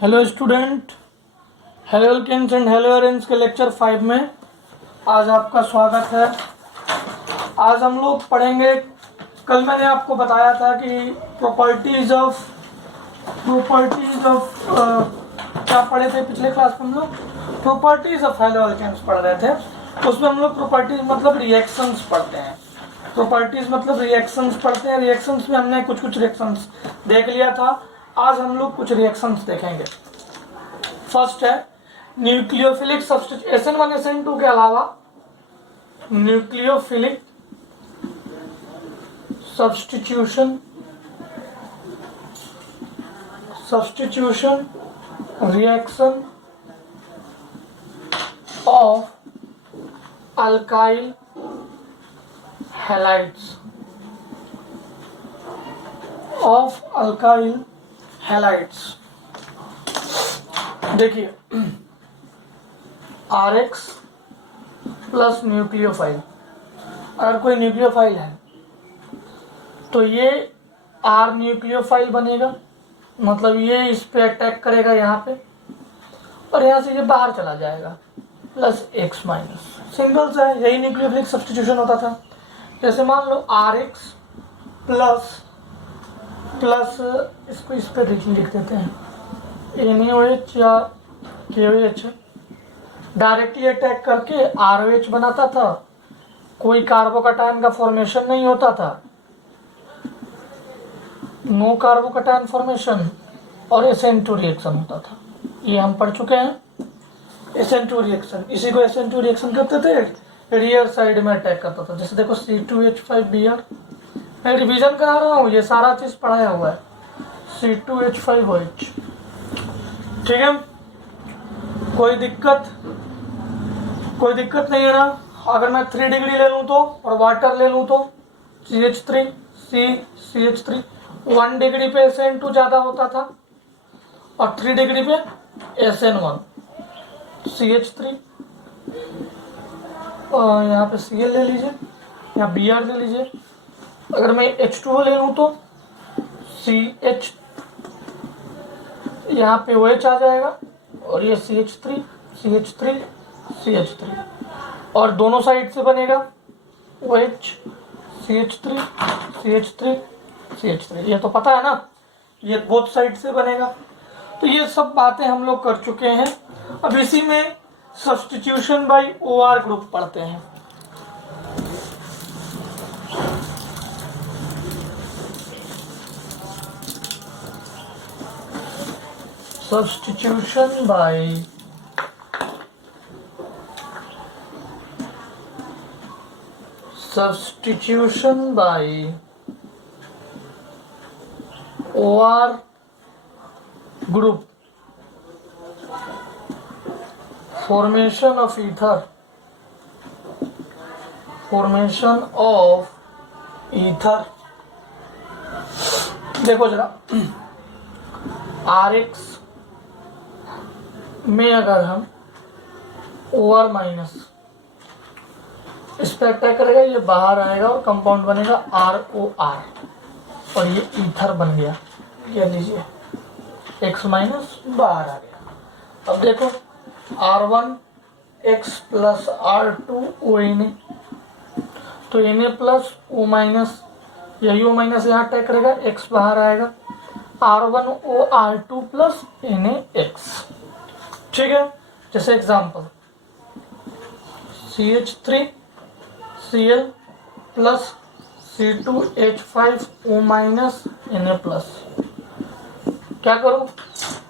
Hello student, haloalkanes and haloarenes के lecture 5 में आज आपका स्वागत है। आज हम लोग पढ़ेंगे, कल मैंने आपको बताया था कि प्रॉपर्टीज ऑफ क्या पढ़े थे पिछले क्लास में हम लोग प्रॉपर्टीज ऑफ हेलो एल्केन्स पढ़ रहे थे। उसमें हम लोग प्रॉपर्टीज मतलब रिएक्शंस पढ़ते हैं। प्रॉपर्टीज मतलब रिएक्शंस पढ़ते हैं। रिएक्शंस में हमने कुछ रिएक्शंस देख लिया था। आज हम लोग कुछ रिएक्शंस देखेंगे। फर्स्ट है न्यूक्लियोफिलिक सब्स्टिट्यूशन। SN1 SN2 के अलावा nucleophilic substitution reaction of alkyl halides. देखिए RX प्लस न्यूक्लियोफाइल, अगर कोई न्यूक्लियोफाइल है तो ये R न्यूक्लियोफाइल बनेगा, मतलब ये इस पे अटैक करेगा यहाँ पे और यहाँ से ये बाहर चला जाएगा प्लस X माइनस। सिंपल सा है, यही न्यूक्लियोफिलिक सब्स्टिट्यूशन होता था। जैसे मान लो RX प्लस इसको इस पे लिख देते हैं NaOH या KOH, डायरेक्टली अटैक करके ROH बनाता था, कोई कार्बोकैटायन का फॉर्मेशन नहीं होता था, नो कार्बोकैटायन फॉर्मेशन, और SN2 रिएक्शन होता था। ये हम पढ़ चुके हैं। SN2 रिएक्शन, इसी को SN2 रिएक्शन कहते थे, रियर साइड में अटैक करता था। जैसे देखो C2H5Br, मैं रिवीजन करा रहा हूँ, ये सारा चीज पढ़ाया हुआ है। C2H5OH, ठीक है, कोई दिक्कत नहीं है ना। अगर मैं 3 डिग्री ले लूँ तो और वाटर ले लूँ तो CH3 CH3, 1 डिग्री पे SN2 ज़्यादा होता था और 3 डिग्री पे SN1 CH3, और यहाँ पे Cl ले लीजिए या Br ले लीजिए। अगर मैं H2O ले लूँ तो CH, यहाँ पे OH आ जाएगा और ये CH3 और दोनों साइड से बनेगा OH CH3। ये तो पता है ना, ये बोथ साइड से बनेगा। तो ये सब बातें हम लोग कर चुके हैं। अब इसी में सब्स्टिट्यूशन बाय OR ग्रुप पढ़ते हैं। Substitution by OR group, formation of ether, देखो जरा, RX में अगर हम OR माइनस इस पर अटैक करेगा, ये बाहर आएगा और कंपाउंड बनेगा ROR और ये ईथर बन गया। ये लीजिए X माइनस बाहर आ गया। अब देखो R1X प्लस R2 ONA, तो Na प्लस O माइनस, यही O माइनस यहाँ अटैक करेगा, X बाहर आएगा, R1O R2 प्लस NaX, ठीक है। जैसे example CH3Cl plus C2H5O minus Na plus, क्या करूँ,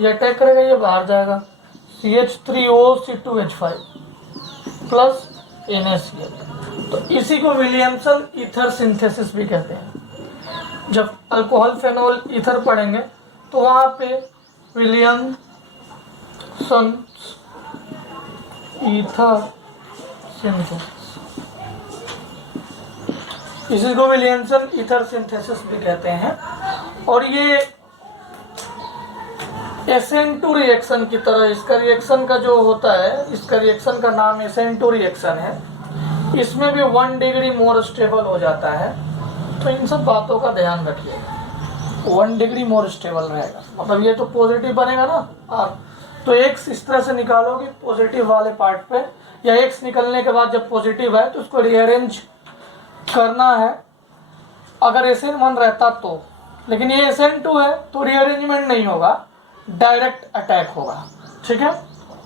ये अटैक करेगा, ये बाहर जाएगा, CH3O C2H5 प्लस NaCl। तो इसी को विलियमसन ईथर सिंथेसिस भी कहते हैं। जब अल्कोहल फेनोल ईथर पढ़ेंगे तो वहाँ पे विलियमसन ईथर सिंथेसिस, इसी को विलियमसन ईथर सिंथेसिस भी कहते हैं। और ये SN2 रिएक्शन की तरह इसका रिएक्शन का जो होता है, इसका रिएक्शन का नाम SN2 रिएक्शन है। इसमें भी 1 डिग्री मोर स्टेबल हो जाता है। तो इन सब बातों का ध्यान रखिएगा। 1 डिग्री मोर स्टेबल रहेगा। मतलब ये तो पॉजिटिव बनेगा ना आर, तो एक्स इस तरह से निकालोगे पॉजिटिव वाले पार्ट पे, या एक्स निकलने के बाद जब पॉजिटिव है तो उसको रीअरेंज करना है अगर SN1 रहता तो, लेकिन ये SN2 है तो रीअरेंजमेंट नहीं होगा, डायरेक्ट अटैक होगा। ठीक है,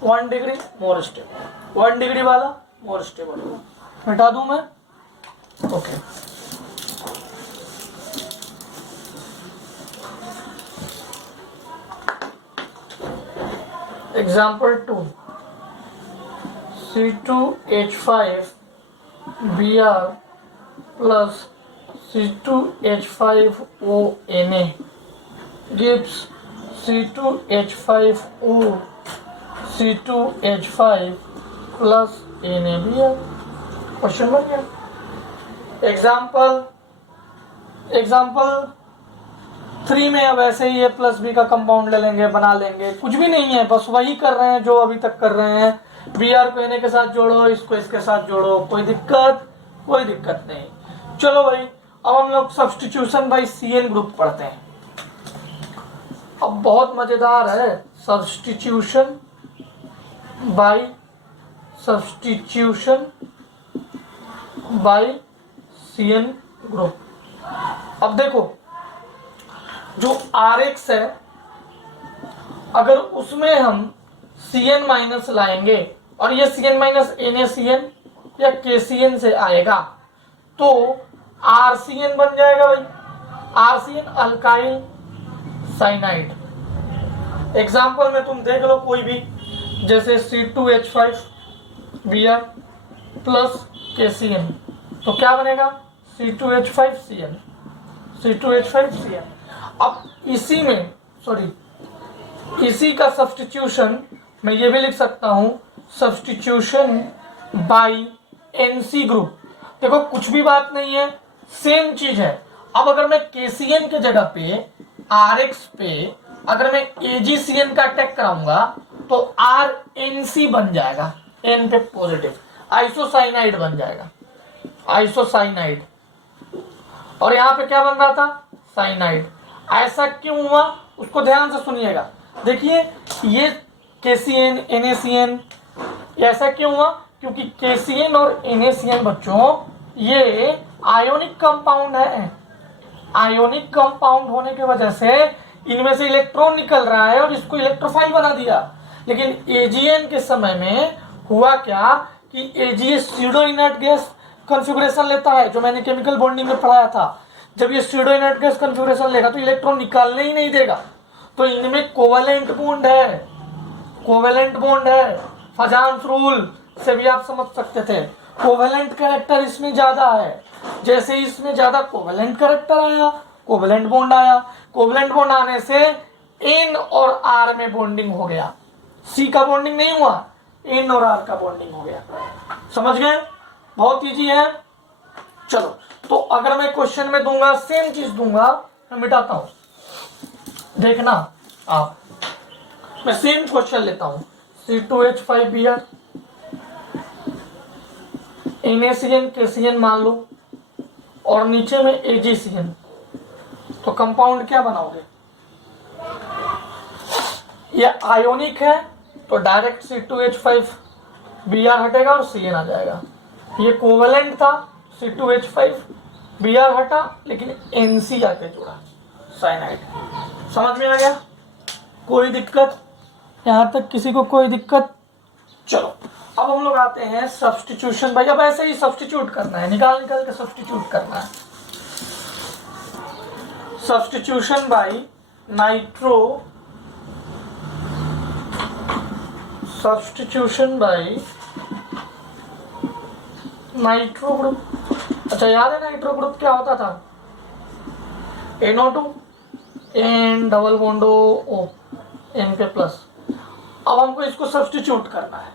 1 डिग्री मोर स्टेबल, 1 डिग्री वाला मोर स्टेबल होगा। मिटा दूं मैं? Okay. Example 2, C2H5Br plus C2H5ONa gives C2H5O C2H5 plus NaBr। Question बन गया। एग्जाम्पल 3 में अब ऐसे ही A प्लस बी का कंपाउंड ले लेंगे, बना लेंगे, कुछ भी नहीं है, बस वही कर रहे हैं जो अभी तक कर रहे हैं। Br को Na के साथ जोड़ो, इसको इसके साथ जोड़ो, कोई दिक्कत नहीं। चलो भाई, अब हम लोग सब्स्टिट्यूशन बाय Cn ग्रुप पढ़ते हैं। अब बहुत मजेदार है, सब्स्टिट्यूशन बाय Cn ग्रुप। अब देखो, जो Rx है अगर उसमें हम Cn माइनस लाएंगे और ये Cn माइनस NaCN या KCN से आएगा तो RCN बन जाएगा भाई, RCN अल्काइल साइनाइड। एग्जाम्पल में तुम देख लो कोई भी, जैसे C2H5Br प्लस KCN, तो क्या बनेगा C2H5CN। अब इसी का सब्स्टिट्यूशन मैं ये भी लिख सकता हूं, सब्स्टिट्यूशन बाय NC ग्रुप। देखो कुछ भी बात नहीं है, सेम चीज है। अब अगर मैं KCN के जगह पे RX पे अगर मैं AgCN का अटैक कराऊंगा तो RNC बन जाएगा, N पे पॉजिटिव, आइसोसाइनाइड बन जाएगा, आइसोसाइनाइड। और यहाँ पे क्या बन रहा था, साइनाइड। ऐसा क्यों हुआ उसको ध्यान से सुनिएगा। देखिए ये KCN NaCN, ऐसा क्यों हुआ, क्योंकि KCN और NaCN बच्चों ये आयोनिक कंपाउंड है। आयोनिक कंपाउंड होने की वजह से इनमें से इलेक्ट्रॉन निकल रहा है और इसको इलेक्ट्रोफाइल बना दिया। लेकिन AgN के समय में हुआ क्या कि AgA pseudo inert gas configuration लेता है, जो मैंने केमिकल बॉन्डिंग में पढ़ाया था। जब ये स्यूडो इनर्ट गैस कॉन्फ़िगरेशन लेगा तो इलेक्ट्रॉन निकालने ही नहीं देगा, तो इनमें कोवेलेंट बॉन्ड है। फजान्स रूल से भी आप समझ सकते थे, कोवेलेंट कैरेक्टर इसमें ज्यादा है। जैसे इसमें ज्यादा कोवेलेंट कैरेक्टर आया, कोवेलेंट बॉन्ड आया, कोवेलेंट बॉन्ड आने से N और R में बॉन्डिंग हो गया। C का बॉन्डिंग नहीं हुआ, N और R का बॉन्डिंग हो गया। समझ गए? बहुत इजी है। चलो, तो अगर मैं क्वेश्चन में दूंगा सेम चीज दूंगा, मैं मिटाता हूं, देखना आप। मैं सेम क्वेश्चन लेता हूं, C2H5Br NaCN KCN मान लो और नीचे में AgCN, तो कंपाउंड क्या बनाओगे? ये आयोनिक है तो डायरेक्ट C2H5Br हटेगा और CN आ जाएगा। ये कोवेलेंट था, C2H5Br हटा लेकिन NC आके जुड़ा, साइनाइड। समझ में आ गया? कोई दिक्कत यहां तक? किसी को कोई दिक्कत? चलो अब हम लोग आते हैं सब्स्टिट्यूशन भाई। अब ऐसे ही सब्स्टिट्यूट करना है, निकाल के सब्स्टिट्यूट करना है। Substitution by nitro group. अच्छा याद है नाइट्रो ग्रुप क्या होता था? NO2 N double bond O N पे प्लस। अब हमको इसको सब्स्टिट्यूट करना है,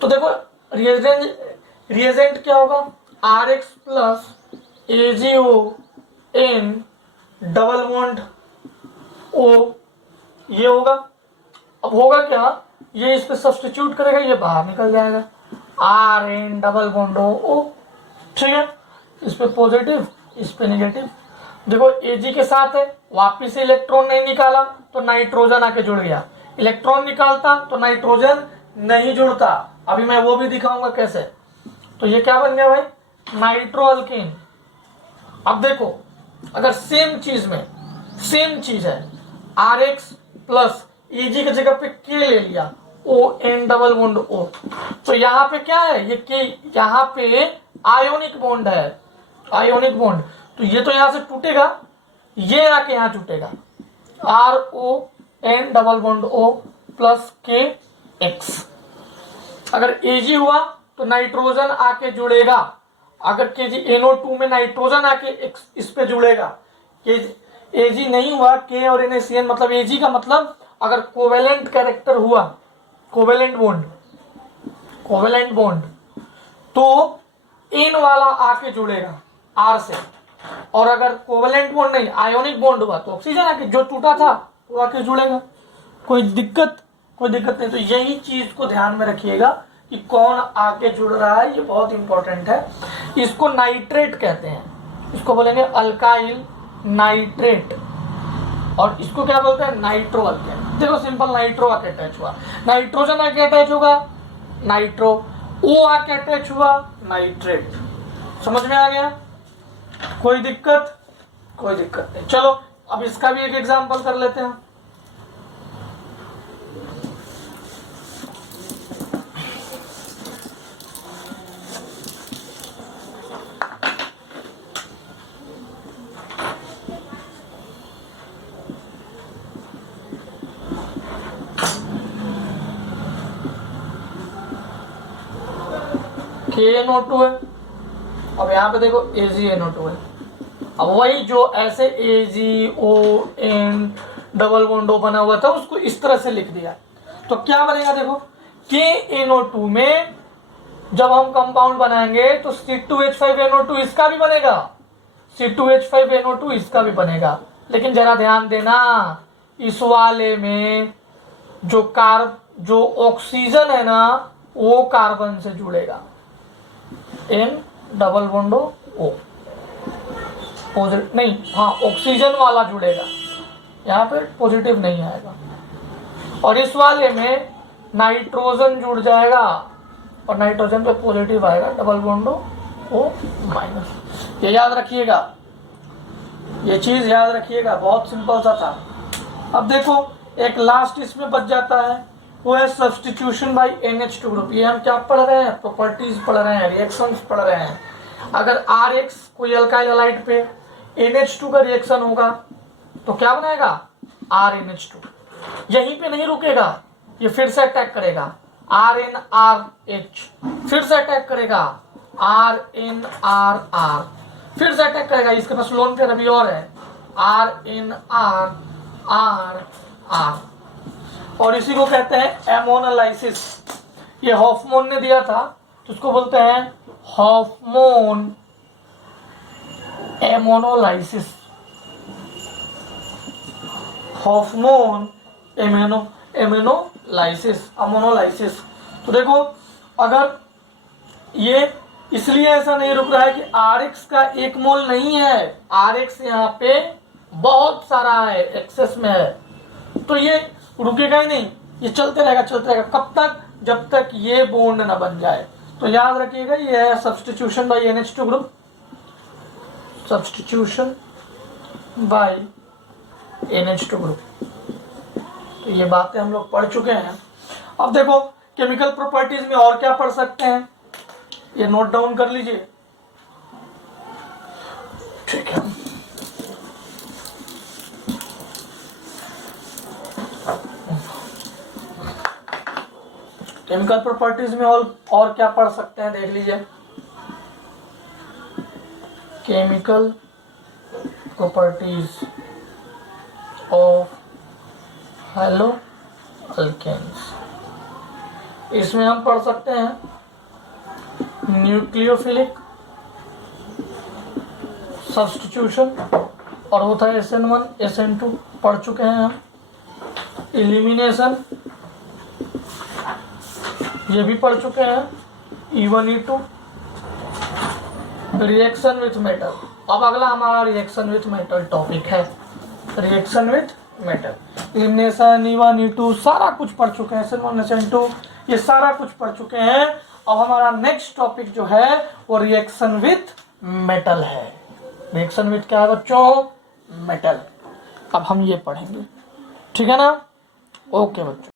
तो देखो रिएजेंट क्या होगा, RX plus AgO N double bond O, ये होगा। अब होगा क्या, ये इस पे सब्स्टिट्यूट करेगा, ये बाहर निकल जाएगा, RN डबल बॉन्ड O। ठीक है, इस पे पॉजिटिव, इस पे नेगेटिव, देखो Ag के साथ है, वापिस से इलेक्ट्रॉन नहीं निकाला तो नाइट्रोजन आके जुड़ गया, इलेक्ट्रॉन निकालता तो नाइट्रोजन नहीं जुड़ता। अभी मैं वो भी दिखाऊंगा कैसे। तो ये क्या बन गया भाई, नाइट्रोअल्केन। अब देखो अगर सेम चीज में सेम चीज है, RX प्लस Eg की जगह पे K ले लिया, ON डबल बॉन्ड O, तो यहाँ पे क्या है, ये K यहाँ पे आयोनिक बॉन्ड है, आयोनिक बॉन्ड। तो ये तो यहां से टूटेगा, ये आके यहां टूटेगा, RON double bond O plus KX। अगर Ag हुआ तो नाइट्रोजन आके जुड़ेगा, अगर KgNO2 में नाइट्रोजन आके इस पे जुड़ेगा। Ag नहीं हुआ, K और NaCN मतलब Ag का मतलब अगर कोवेलेंट कैरेक्टर हुआ, कोवेलेंट बॉन्ड तो N वाला आके जुड़ेगा R से, और अगर कोवेलेंट बॉन्ड नहीं आयोनिक बॉन्ड हुआ तो ऑक्सीजन आके जो टूटा था वो आके जुड़ेगा। कोई दिक्कत नहीं। तो यही चीज को ध्यान में रखिएगा कि कौन आके जुड़ रहा है, ये बहुत इंपॉर्टेंट है। इसको नाइट्रेट कहते हैं, इसको बोलेंगे अल्काइल नाइट्रेट, और इसको क्या बोलते हैं, नाइट्रो अल्केन। देखो सिंपल, नाइट्रो आके अटैच हुआ, नाइट्रोजन आके अटैच होगा नाइट्रो, ओ आके अटैच हुआ नाइट्रेट। समझ में आ गया, कोई दिक्कत नहीं। चलो अब इसका भी एक एग्जांपल कर लेते हैं। KNO2 है, अब यहाँ पे देखो AgNO2 है। अब वही जो ऐसे AgON डबल बॉन्ड O बना हुआ था उसको इस तरह से लिख दिया, तो क्या बनेगा देखो, KNO2 में जब हम कंपाउंड बनाएंगे तो C2H5NO2 इसका भी बनेगा, C2H5NO2 इसका भी बनेगा। लेकिन जरा ध्यान देना, इस वाले में जो ऑक्सीजन है ना वो कार्बन से जुड़ेगा, N double bond O positive नहीं, हाँ ऑक्सीजन वाला जुड़ेगा, यहाँ पे पॉजिटिव नहीं आएगा। और इस वाले में नाइट्रोजन जुड़ जाएगा और नाइट्रोजन पे पॉजिटिव आएगा, डबल बॉन्ड O माइनस। ये याद रखिएगा, ये चीज याद रखिएगा, बहुत सिंपल सा था। अब देखो एक लास्ट इसमें बच जाता है, वो है सब्स्टिट्यूशन बाय NH2 ग्रुप। ये हम क्या पढ़ रहे हैं, प्रॉपर्टीज पढ़ रहे हैं, रिएक्शंस पढ़ रहे हैं। अगर RX कोई अल्काइल हैलाइड पे NH2 का रिएक्शन होगा तो क्या बनाएगा, RNH2। यहीं पे नहीं रुकेगा, ये फिर से अटैक करेगा, RNRH, फिर से अटैक करेगा, RNRR, फिर से अटैक करेगा, इसके पास लोन पेयर अभी और है, RNRRR। और इसी को कहते हैं एमोनोलाइसिस। ये हॉफमैन ने दिया था, तो उसको बोलते हैं हॉफमैन एमोनोलाइसिस, हॉफमैन एमोनोलाइसिस। तो देखो अगर ये इसलिए ऐसा नहीं रुक रहा है कि RX का 1 मोल नहीं है, RX यहाँ पे बहुत सारा है, एक्सेस में है, तो ये रुकेगा ही नहीं, ये चलते रहेगा। कब तक, जब तक ये बॉन्ड ना बन जाए। तो याद रखिएगा ये है substitution by NH2 group, substitution by NH2 group. तो ये बातें हम लोग पढ़ चुके हैं। अब देखो केमिकल प्रॉपर्टीज में और क्या पढ़ सकते हैं, ये नोट डाउन कर लीजिए, ठीक है। केमिकल प्रॉपर्टीज में और क्या पढ़ सकते हैं, देख लीजिए। Chemical properties of haloalkanes, इसमें हम पढ़ सकते हैं न्यूक्लियोफिलिक सब्स्टिट्यूशन, और होता है SN1 SN2 पढ़ चुके हैं हम। एलिमिनेशन ये भी पढ़ चुके हैं, E1 E2। Reaction with metal अब अगला हमारा रिएक्शन विथ मेटल टॉपिक है। Reaction with metal, elimination, E1 E2 सारा कुछ पढ़ चुके हैं, SN1 SN2 ये सारा कुछ पढ़ चुके हैं। अब हमारा नेक्स्ट टॉपिक जो है वो रिएक्शन विथ मेटल है। रिएक्शन विथ क्या है बच्चों? मेटल। अब हम ये पढ़ेंगे, ठीक है ना? ओके बच्चों।